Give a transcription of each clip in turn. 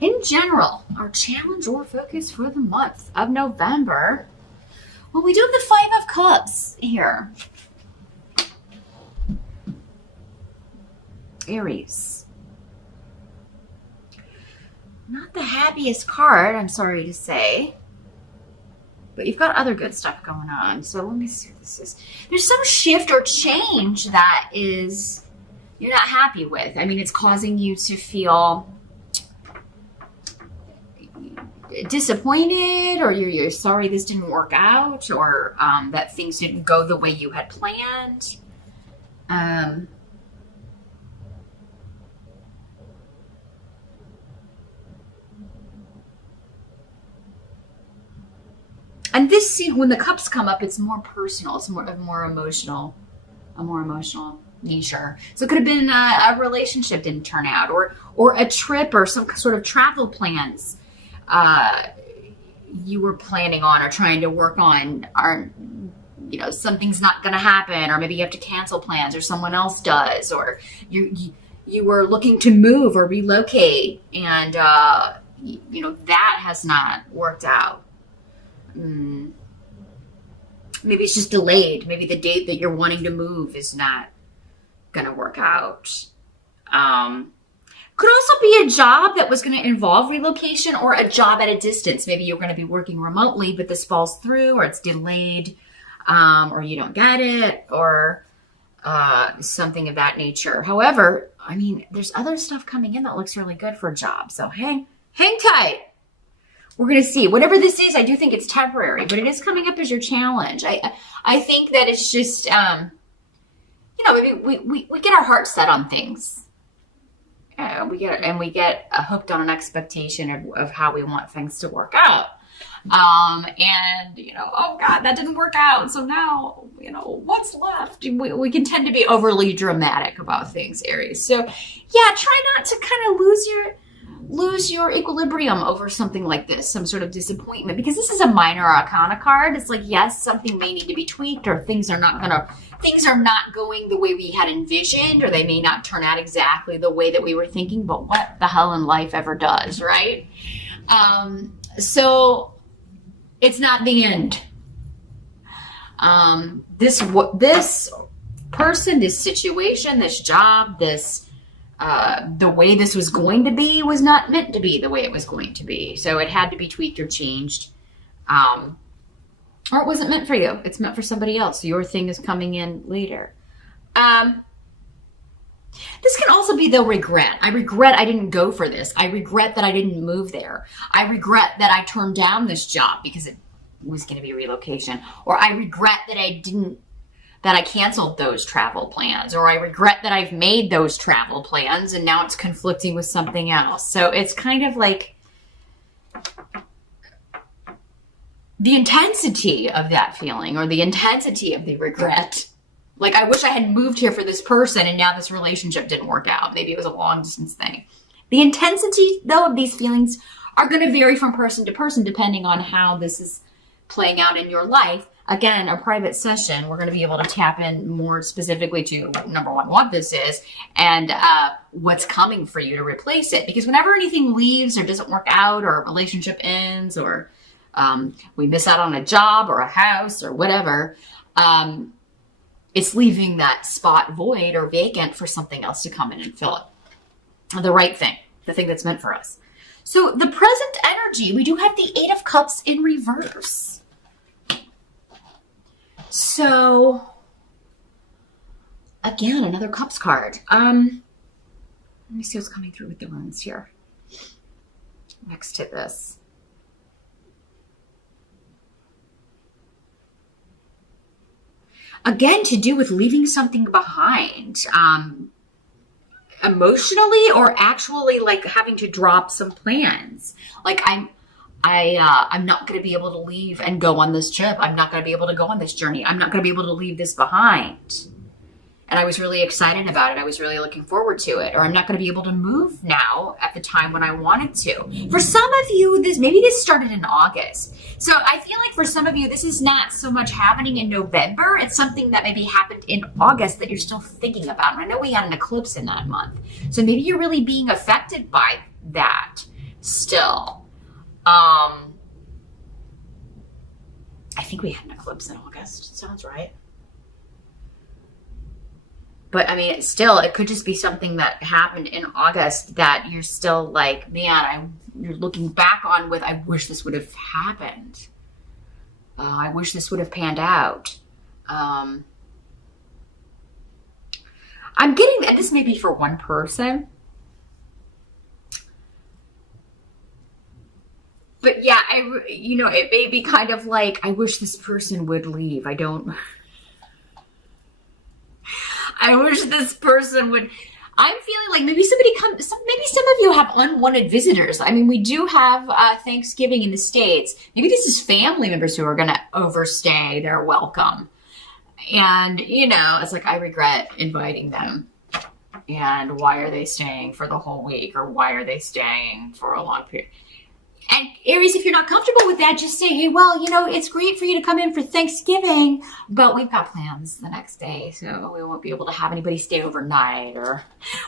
in general, our challenge or focus for the month of November. Well, we do have the Five of Cups here. Aries. Not the happiest card, I'm sorry to say. But you've got other good stuff going on. So let me see what this is. There's some shift or change that is you're not happy with. I mean, it's causing you to feel disappointed, or you're sorry this didn't work out, or that things didn't go the way you had planned. And this scene, when the cups come up, it's more personal. It's a more emotional nature. So it could have been a relationship didn't turn out, or a trip, or some sort of travel plans you were planning on or trying to work on are, something's not going to happen, or maybe you have to cancel plans, or someone else does, or you were looking to move or relocate, and that has not worked out. Maybe it's just delayed. Maybe the date that you're wanting to move is not going to work out. Could also be a job that was going to involve relocation, or a job at a distance. Maybe you're going to be working remotely, but this falls through, or it's delayed, or you don't get it, or something of that nature. However, I mean, there's other stuff coming in that looks really good for a job. So hang tight. We're going to see. Whatever this is, I do think it's temporary, but it is coming up as your challenge. I think that it's just, maybe we get our heart set on things. We get hooked on an expectation of how we want things to work out. Oh God, that didn't work out. So now, what's left? We can tend to be overly dramatic about things, Aries. So yeah, try not to kind of lose your equilibrium over something like this, some sort of disappointment, because this is a minor arcana card. It's like, yes, something may need to be tweaked, or things are not going the way we had envisioned, or they may not turn out exactly the way that we were thinking, but what the hell in life ever does, right? So it's not the end. This person, this situation, this job, the way this was going to be was not meant to be the way it was going to be. So it had to be tweaked or changed. Or it wasn't meant for you. It's meant for somebody else. Your thing is coming in later. This can also be the regret. I regret I didn't go for this. I regret that I didn't move there. I regret that I turned down this job because it was going to be relocation. Or I regret that I canceled those travel plans, or I regret that I've made those travel plans and now it's conflicting with something else. So it's kind of like the intensity of that feeling, or the intensity of the regret. Like, I wish I had moved here for this person and now this relationship didn't work out. Maybe it was a long distance thing. The intensity, though, of these feelings are going to vary from person to person depending on how this is playing out in your life. Again, a private session, we're going to be able to tap in more specifically to, number one, what this is, and what's coming for you to replace it. Because whenever anything leaves or doesn't work out, or a relationship ends, or we miss out on a job or a house or whatever, it's leaving that spot void or vacant for something else to come in and fill it. The right thing, the thing that's meant for us. So the present energy, we do have the Eight of Cups in reverse. So, again, another Cups card. Let me see what's coming through with the runes here. Next to this. Again, to do with leaving something behind. Emotionally, or actually like having to drop some plans. Like I'm not going to be able to leave and go on this trip. I'm not going to be able to go on this journey. I'm not going to be able to leave this behind. And I was really excited about it. I was really looking forward to it. Or I'm not going to be able to move now at the time when I wanted to. For some of you, maybe this started in August. So I feel like for some of you, this is not so much happening in November. It's something that maybe happened in August that you're still thinking about. And I know we had an eclipse in that month. So maybe you're really being affected by that. still. I think we had an eclipse in August. Sounds right. But I mean, still, it could just be something that happened in August that you're still like, man, you're looking back on with, I wish this would have happened. I wish this would have panned out. I'm getting, and this may be for one person. But yeah, it may be kind of like, I wish this person would leave. I wish this person would. I'm feeling like maybe maybe some of you have unwanted visitors. I mean, we do have Thanksgiving in the States. Maybe this is family members who are going to overstay their welcome. And, it's like, I regret inviting them. And why are they staying for the whole week? Or why are they staying for a long period? And Aries, if you're not comfortable with that, just say, hey, well, it's great for you to come in for Thanksgiving, but we've got plans the next day, so we won't be able to have anybody stay overnight, or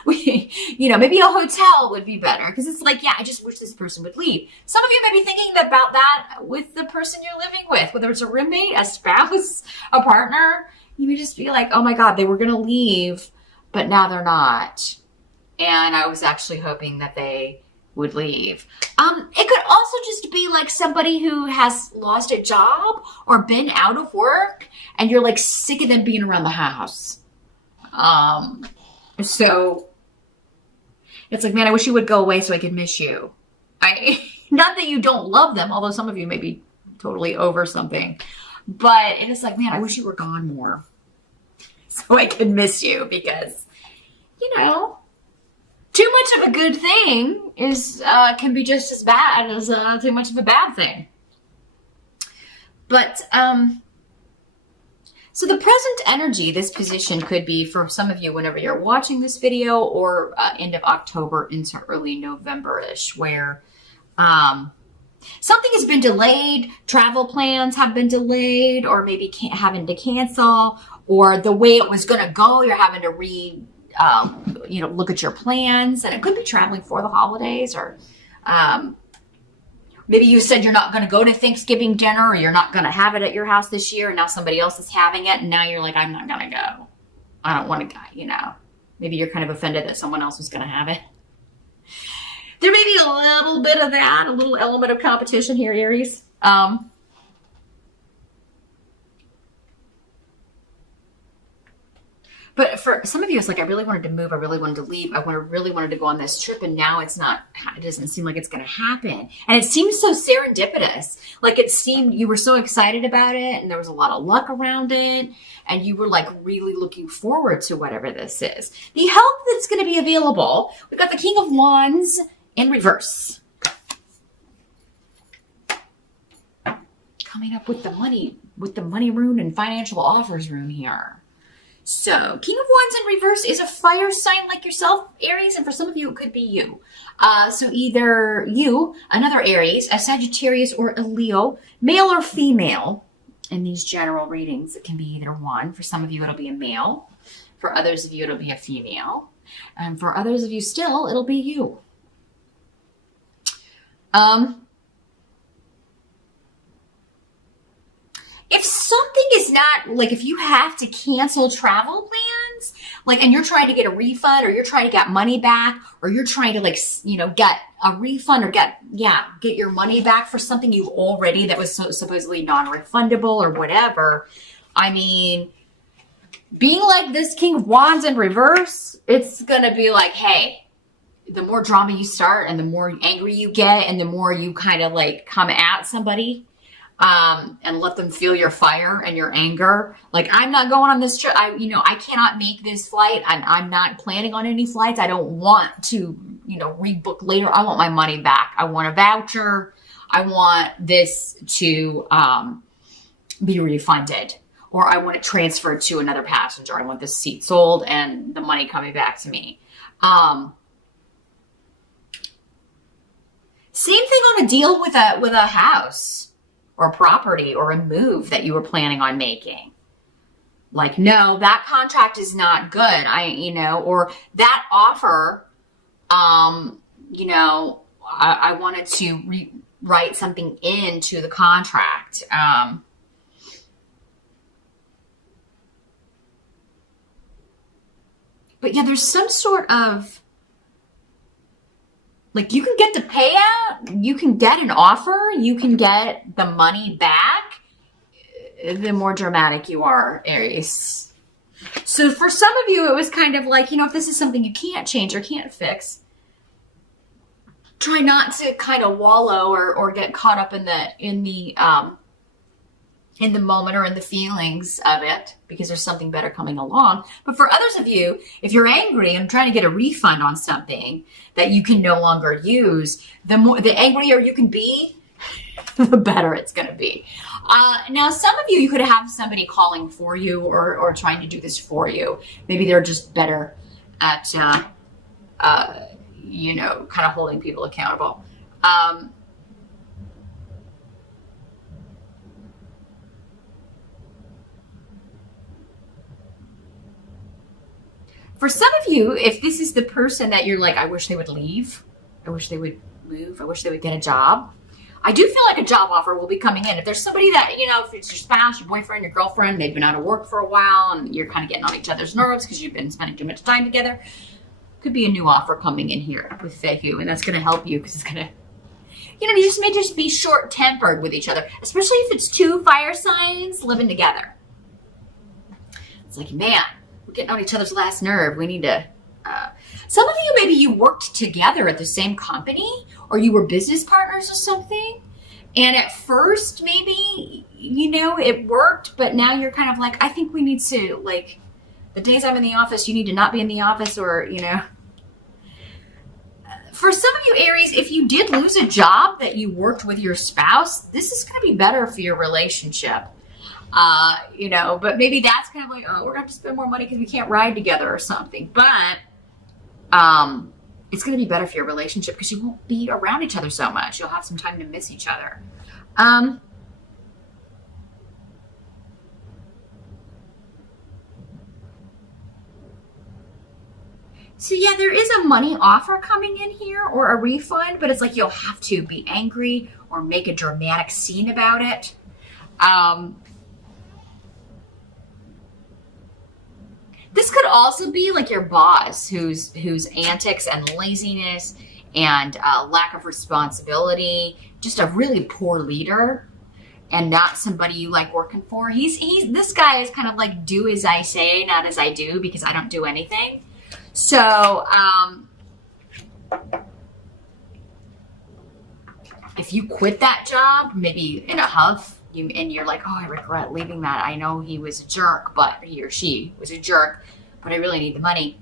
maybe a hotel would be better, because it's like, yeah, I just wish this person would leave. Some of you may be thinking about that with the person you're living with, whether it's a roommate, a spouse, a partner. You may just be like, oh my God, they were going to leave, but now they're not. And I was actually hoping that they would leave. It could also just be like somebody who has lost a job or been out of work and you're like sick of them being around the house. So it's like, man, I wish you would go away so I could miss you. Not that you don't love them, although some of you may be totally over something, but it is like, man, I wish you were gone more so I could miss you, because, too much of a good thing can be just as bad as too much of a bad thing. But so the present energy, this position could be for some of you whenever you're watching this video, or end of October into early November-ish, where something has been delayed, travel plans have been delayed, or maybe having to cancel, or the way it was going to go, you're having to look at your plans, and it could be traveling for the holidays, or maybe you said you're not going to go to Thanksgiving dinner, or you're not going to have it at your house this year, and now somebody else is having it, and now you're like, I'm not going to go. I don't want to go, Maybe you're kind of offended that someone else was going to have it. There may be a little bit of that, a little element of competition here, Aries. But for some of you, it's like, I really wanted to move. I really wanted to leave. I really wanted to go on this trip. And now it doesn't seem like it's going to happen. And it seems so serendipitous. Like it seemed you were so excited about it, and there was a lot of luck around it. And you were like really looking forward to whatever this is. The help that's going to be available. We've got the King of Wands in reverse. Coming up with the money rune and financial offers rune here. So, King of Wands in reverse is a fire sign like yourself, Aries, and for some of you, it could be you. So either you, another Aries, a Sagittarius, or a Leo, male or female. In these general readings, it can be either one. For some of you, it'll be a male. For others of you, it'll be a female. And for others of you still, it'll be you. If something is not, like if you have to cancel travel plans, like, and you're trying to get a refund, or you're trying to get money back, or you're trying to get a refund, or get your money back for something you already, that was supposedly non-refundable or whatever. I mean, being like this King of Wands in reverse, it's going to be like, hey, the more drama you start and the more angry you get and the more you kind of like come at somebody, and let them feel your fire and your anger. Like, I'm not going on this trip. I cannot make this flight. I'm not planning on any flights. I don't want to, rebook later. I want my money back. I want a voucher. I want this to be refunded, or I want it transferred to another passenger. I want this seat sold and the money coming back to me. Same thing on a deal with a house or a property or a move that you were planning on making. Like, no, that contract is not good. Or that offer, I wanted to write something into the contract. But yeah, there's some sort of, like, you can get the payout, you can get an offer, you can get the money back, the more dramatic you are, Aries. So for some of you, it was kind of like, if this is something you can't change or can't fix, try not to kind of wallow or get caught up in the moment or in the feelings of it, because there's something better coming along. But for others of you, if you're angry and trying to get a refund on something that you can no longer use, the angrier you can be, the better it's going to be. Now, some of you could have somebody calling for you or trying to do this for you. Maybe they're just better at, kind of holding people accountable. For some of you, if this is the person that you're like, I wish they would leave, I wish they would move, I wish they would get a job, I do feel like a job offer will be coming in. If there's somebody that, if it's your spouse, your boyfriend, your girlfriend, they've been out of work for a while and you're kind of getting on each other's nerves because you've been spending too much time together, could be a new offer coming in here with Fehu, and that's going to help you because it's going to, you just may just be short-tempered with each other, especially if it's two fire signs living together. It's like, man, we're getting on each other's last nerve. We need to, some of you, maybe you worked together at the same company or you were business partners or something. And at first, maybe, it worked, but now you're kind of like, I think we need to, like, the days I'm in the office, you need to not be in the office, or, For some of you, Aries, if you did lose a job that you worked with your spouse, this is going to be better for your relationship. But maybe that's kind of like, oh, we're gonna have to spend more money because we can't ride together or something. But it's gonna be better for your relationship because you won't be around each other so much. You'll have some time to miss each other. So yeah, there is a money offer coming in here or a refund, but it's like you'll have to be angry or make a dramatic scene about it. This could also be like your boss whose antics and laziness and lack of responsibility, just a really poor leader and not somebody you like working for. This guy is kind of like, do as I say, not as I do, because I don't do anything. So, if you quit that job, maybe in a huff, and you're like, oh, I regret leaving that. I know he was a jerk, but he or she was a jerk, but I really need the money.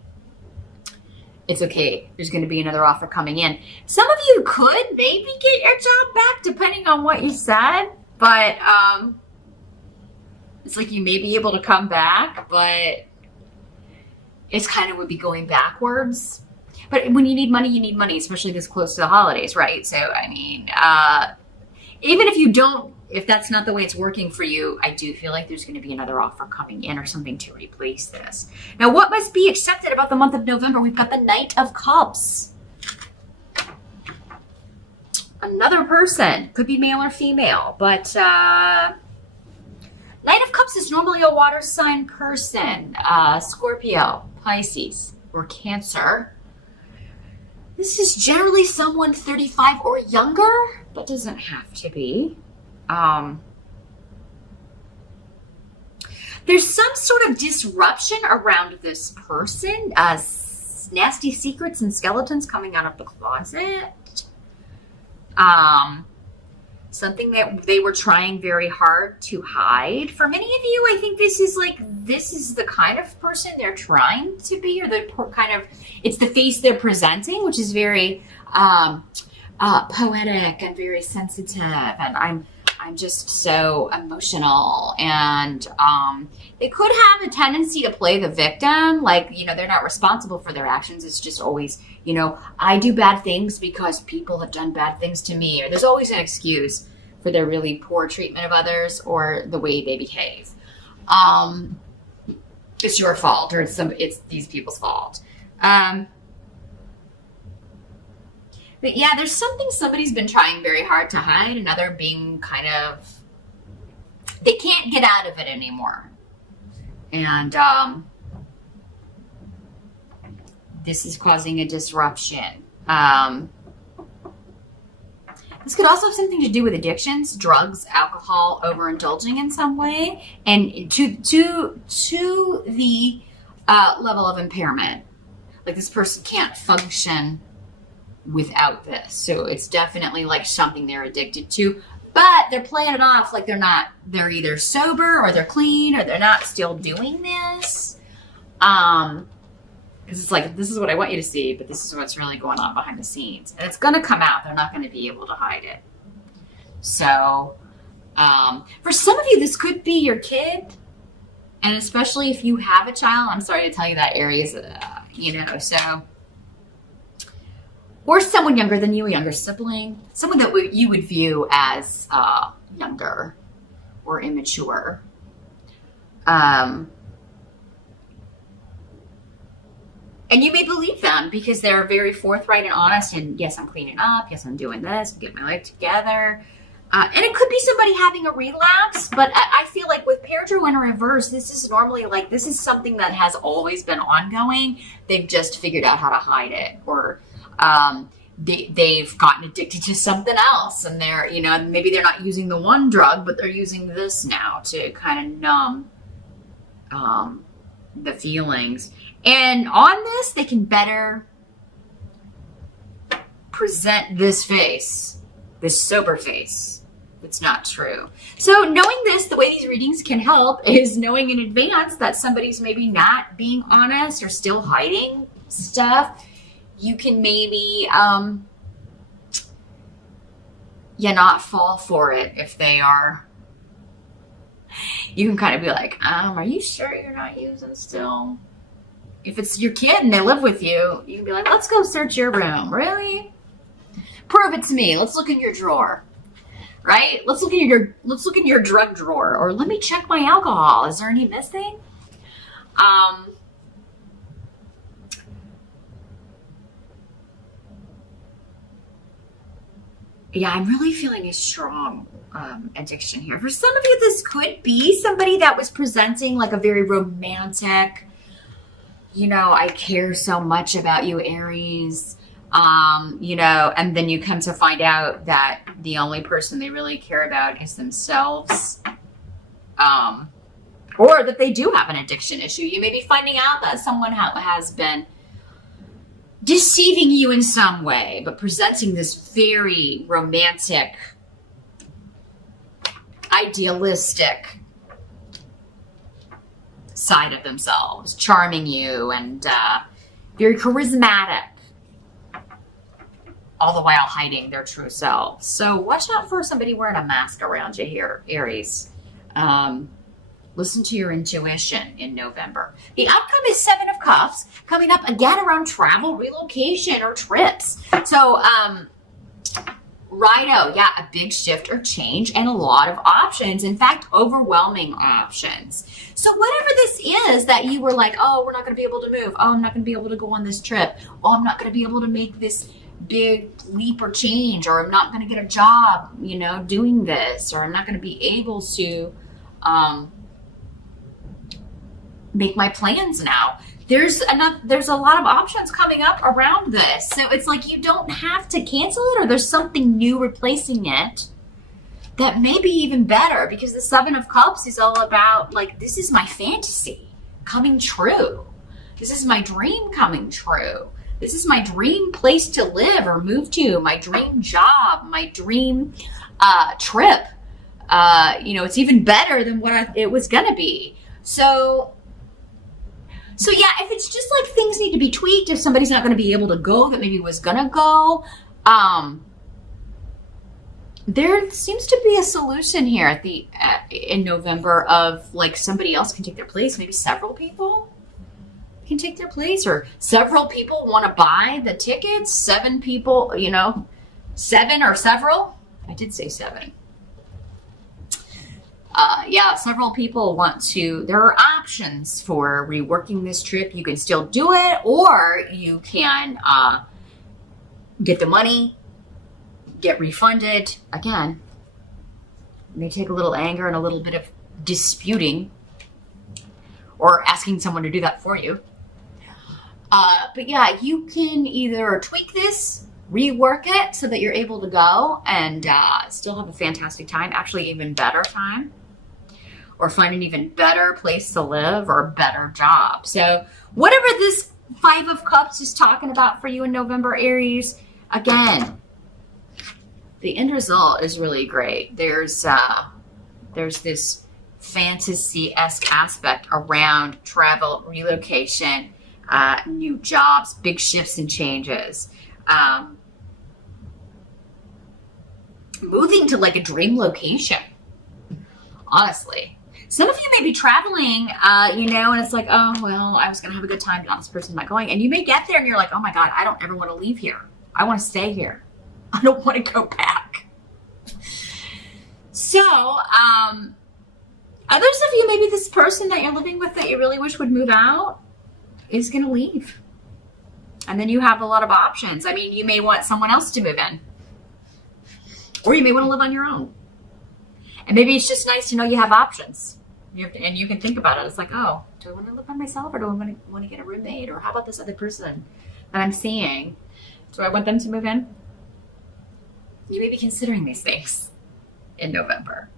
It's okay. There's going to be another offer coming in. Some of you could maybe get your job back depending on what you said, but it's like you may be able to come back, but it's kind of would be going backwards. But when you need money, especially this close to the holidays, right? So, I mean, even if that's not the way it's working for you, I do feel like there's going to be another offer coming in or something to replace this. Now, what must be accepted about the month of November? We've got the Knight of Cups. Another person, could be male or female, but Knight of Cups is normally a water sign person, Scorpio, Pisces, or Cancer. This is generally someone 35 or younger, but doesn't have to be. There's some sort of disruption around this person, nasty secrets and skeletons coming out of the closet. Something that they were trying very hard to hide. For many of you, I think this is the kind of person they're trying to be, or it's the face they're presenting, which is very poetic and very sensitive, and I'm just so emotional, and they could have a tendency to play the victim, like, they're not responsible for their actions. It's just always, I do bad things because people have done bad things to me, or there's always an excuse for their really poor treatment of others or the way they behave. It's your fault, or it's these people's fault. But yeah, there's something somebody's been trying very hard to hide, another being kind of, they can't get out of it anymore. And this is causing a disruption. This could also have something to do with addictions, drugs, alcohol, overindulging in some way, and to the level of impairment. Like this person can't function without this. So it's definitely like something they're addicted to, but they're playing it off like they're either sober or they're clean or they're not still doing this. Because it's like, this is what I want you to see, but this is what's really going on behind the scenes. And it's going to come out. They're not going to be able to hide it. So, for some of you, this could be your kid. And especially if you have a child, I'm sorry to tell you that, Aries, so. Or someone younger than you, a younger sibling. Someone that you would view as younger or immature. And you may believe them because they're very forthright and honest. And yes, I'm cleaning up. Yes, I'm doing this. I'm getting my life together. And it could be somebody having a relapse. But I feel like with Paratrue in reverse, this is normally like, this is something that has always been ongoing. They've just figured out how to hide it. Or they've gotten addicted to something else. And they're, maybe they're not using the one drug, but they're using this now to kind of numb the feelings. And on this, they can better present this face, this sober face. It's not true. So knowing this, the way these readings can help is knowing in advance that somebody's maybe not being honest or still hiding stuff. You can maybe, not fall for it if they are. You can kind of be like, are you sure you're not using still? If it's your kid and they live with you, you can be like, let's go search your room. Really? Prove it to me. Let's look in your drawer. Right? Let's look in your drug drawer. Or let me check my alcohol. Is there any missing? Yeah, I'm really feeling a strong addiction here. For some of you, this could be somebody that was presenting like a very romantic, I care so much about you, Aries, and then you come to find out that the only person they really care about is themselves, or that they do have an addiction issue. You may be finding out that someone has been deceiving you in some way, but presenting this very romantic, idealistic side of themselves, charming you and very charismatic, all the while hiding their true selves. So watch out for somebody wearing a mask around you here, Aries. Listen to your intuition in November. The outcome is 7 of Cups, coming up again around travel, relocation, or trips. So, righto, yeah, a big shift or change and a lot of options. In fact, overwhelming options. So whatever this is that you were like, oh, we're not going to be able to move. Oh, I'm not going to be able to go on this trip. Oh, I'm not going to be able to make this big leap or change, or I'm not going to get a job, doing this, or I'm not going to be able to make my plans now. There's a lot of options coming up around this. So it's like you don't have to cancel it, or there's something new replacing it that may be even better, because the 7 of Cups is all about like, this is my fantasy coming true. This is my dream coming true. This is my dream place to live or move to, my dream job, my dream trip. It's even better than what it was going to be. So yeah, if it's just like things need to be tweaked, if somebody's not going to be able to go that maybe was going to go, there seems to be a solution here in November of like somebody else can take their place. Maybe several people can take their place, or several people want to buy the tickets. 7 people, 7 or several. I did say 7. Several people want to, there are options for reworking this trip. You can still do it, or you can get the money, get refunded. Again, it may take a little anger and a little bit of disputing or asking someone to do that for you. But yeah, you can either tweak this, rework it so that you're able to go and still have a fantastic time, actually even better time, or find an even better place to live or a better job. So whatever this Five of Cups is talking about for you in November, Aries, again, the end result is really great. There's this fantasy-esque aspect around travel, relocation, new jobs, big shifts and changes. Moving to like a dream location, honestly. Some of you may be traveling, and it's like, oh, well, I was going to have a good time, but this person's not going. And you may get there and you're like, oh my God, I don't ever want to leave here. I want to stay here. I don't want to go back. So, others of you, maybe this person that you're living with that you really wish would move out is going to leave. And then you have a lot of options. I mean, you may want someone else to move in. Or you may want to live on your own. And maybe it's just nice to know you have options. And you can think about it. It's like, oh, do I want to live by myself or do I want to get a roommate? Or how about this other person that I'm seeing? Do I want them to move in? You may be considering these things in November.